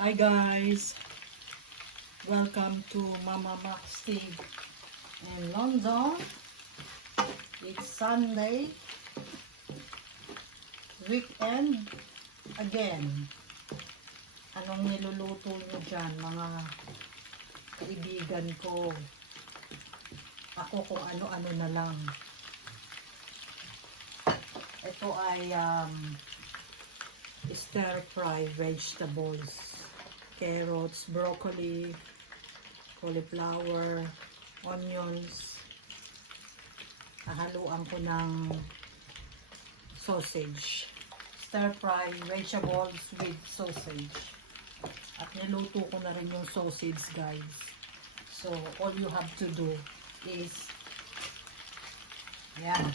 Hi guys, welcome to Mama Maxi in London. It's Sunday, weekend again. Anong niluluto nyo dyan mga kaibigan ko? Ako kung ano-ano na lang. Ito ay stir fry vegetables. Carrots, broccoli, cauliflower, onions. Hahaluan ko ng sausage. Stir fry vegetables with sausage. At niluto ko na rin yung sausage, guys. So, all you have to do is yan.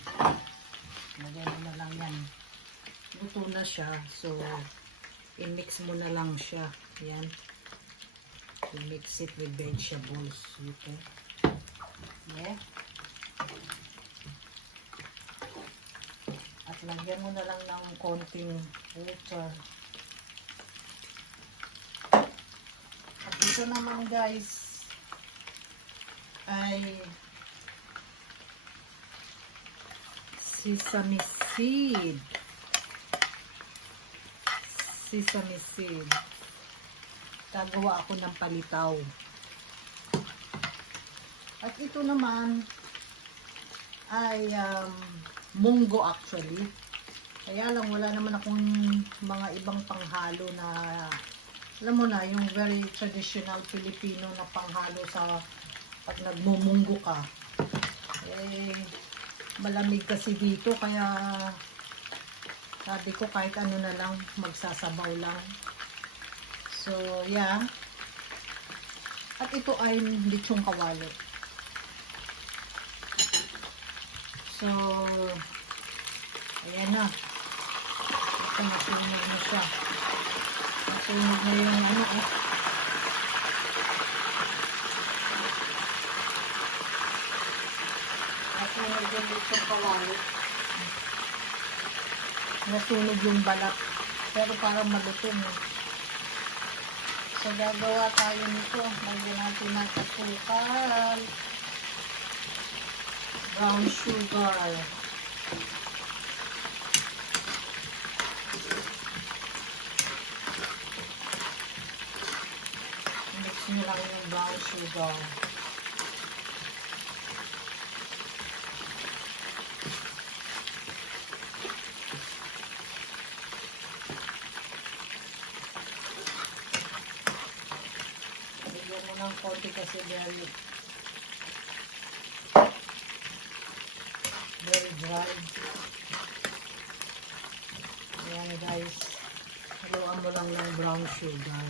Lagyan mo na lang yan. Luto na siya. So, i-mix mo na lang siya. Yan. I-mix it with vegetables. Okay. Yeah. At lagyan mo na lang ng konting water. At dito naman guys ay sesame seed. Sesame seed. Gagawa ako ng palitaw. At ito naman ay munggo actually. Kaya lang wala naman akong mga ibang panghalo na alam mo na, yung very traditional Filipino na panghalo sa pag nagmumunggo ka. Eh, malamig kasi dito kaya sabi ko kahit ano na lang, magsasabaw lang. So, yeah. At ito ay lechong kawali. So, ayan na. Ito, nasunog na siya. Nasunog na yung ano eh. Nasunog yung lechong kawali. Nasunog yung balat. Pero parang malutong eh. So, gagawa tayo nito. Lagyan natin ng asukal. Brown sugar. Mix nyo lang yung brown sugar. Lagyan mo ng konti kasi very dry. Ayan guys. Haluan mo lang ng brown sugar.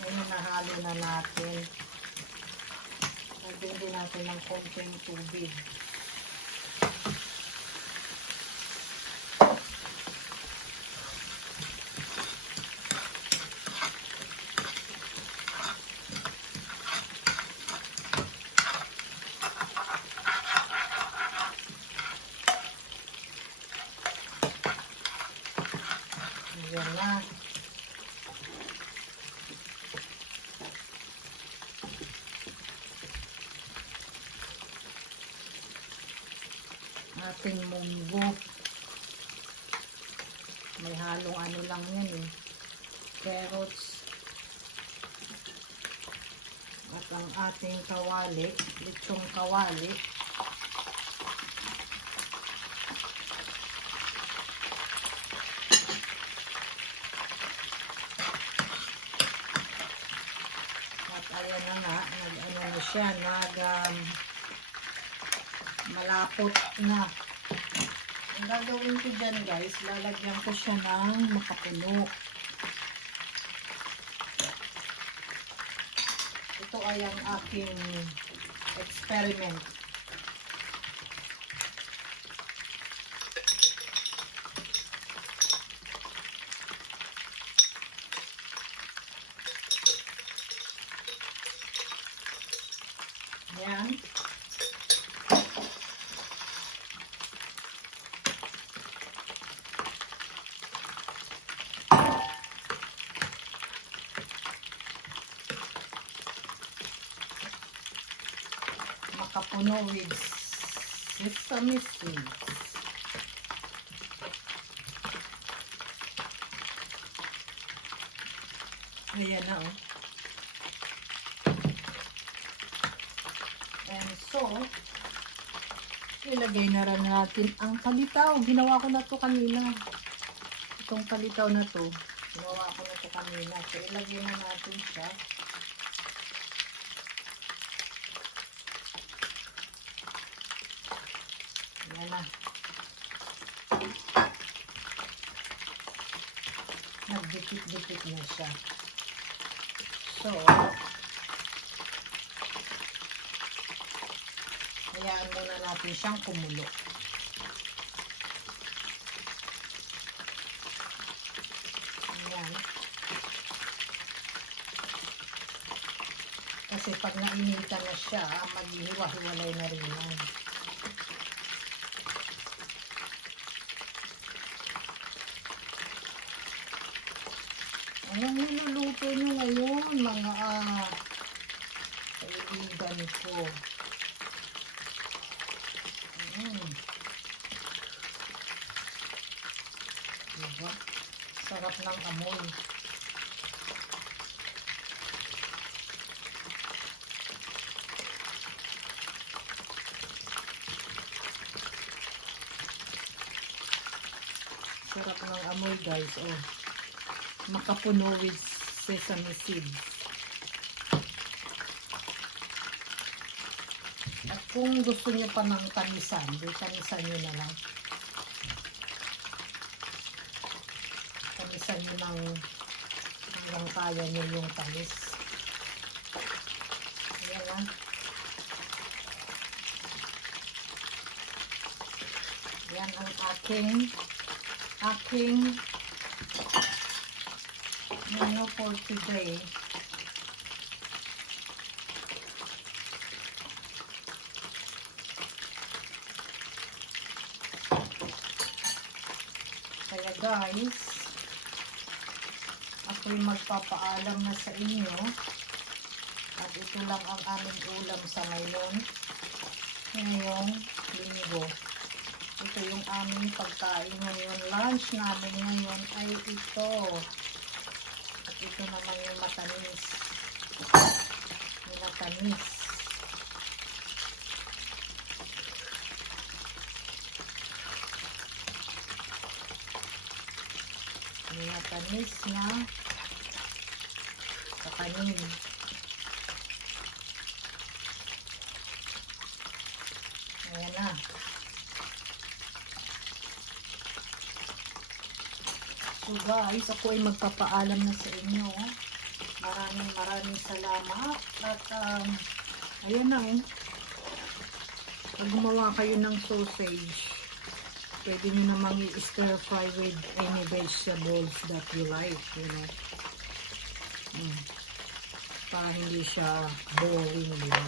Ngayon nahalo na natin. Lagyan din natin ng konting tubig. Ayan na. Ating munggo. May halong ano lang yan eh. Carrots. At ang ating kawali. Lechong kawali. Ayan na nga, nag-ano na siya, malapot na. Ang gagawin ko dyan guys, lalagyan ko siya ng makapuno. Ito ay ang aking experiment. Yan. makapuno with sesame seeds. Ayan na, oh. And so, ilagay na rin natin ang palitaw. Ginawa ko na to kanina. Itong palitaw na to, ginawa ko na to kanina. So, ilagay na natin siya. Ayan na. Nagdikit-dikit na siya. So, hayaan muna natin siyang kumulo. Ayan. Kasi pag nainitan na siya, maghihiwa-hiwalay na rin yan. Anong niluluto nyo ngayon, mga kaibigan ko? Diba? Sarap ng amoy. Sarap ng amoy, guys. Oh. Makapuno with sesame seeds. At kung gusto niyo pa ng tamisan, tamisan niyo na lang. Tamisan niyo ng hanggang kaya niyo yung tamis. Ayan lang. Yan ang aking menu for today. Kaya guys, ako'y magpapaalam na sa inyo at ito lang ang aming ulam sa ngayong linggo. Ito yung aming pagkain ngayon. Lunch namin ngayon ay ito. At ito naman yung matamis. Yung matamis. Yung matamis na kakanin. Ayan na. So guys, ako ay magpapaalam na sa inyo. Maraming salamat. At ayan na, oh. Pag gumawa kayo ng sausage, pwede nyo namang i-stir fry with any vegetables that you like, you know. Para hindi siya boring, diba?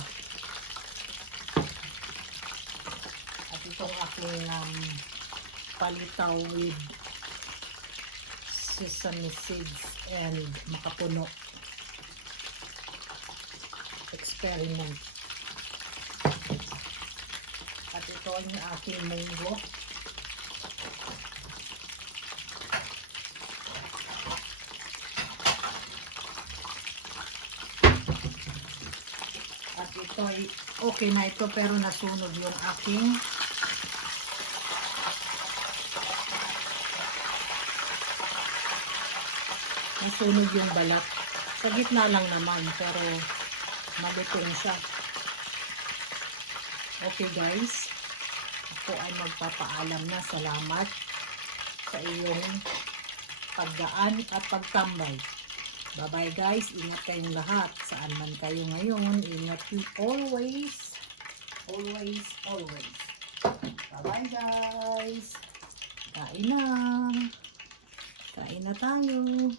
At itong aking palitaw with sesame seeds and makapuno experiment. At ito ang aking munggo. At ito ay okay na ito pero nasunog yung aking nasunog yung balat. Sa gitna lang naman, pero malutong siya. Okay guys, ako ay magpapaalam na. Salamat sa iyong pagdaan at pagtambay. Bye bye guys, ingat kayong lahat. Saan man kayo ngayon, ingat you always. Always, always. Bye bye guys. Kain na. Kain na tayo.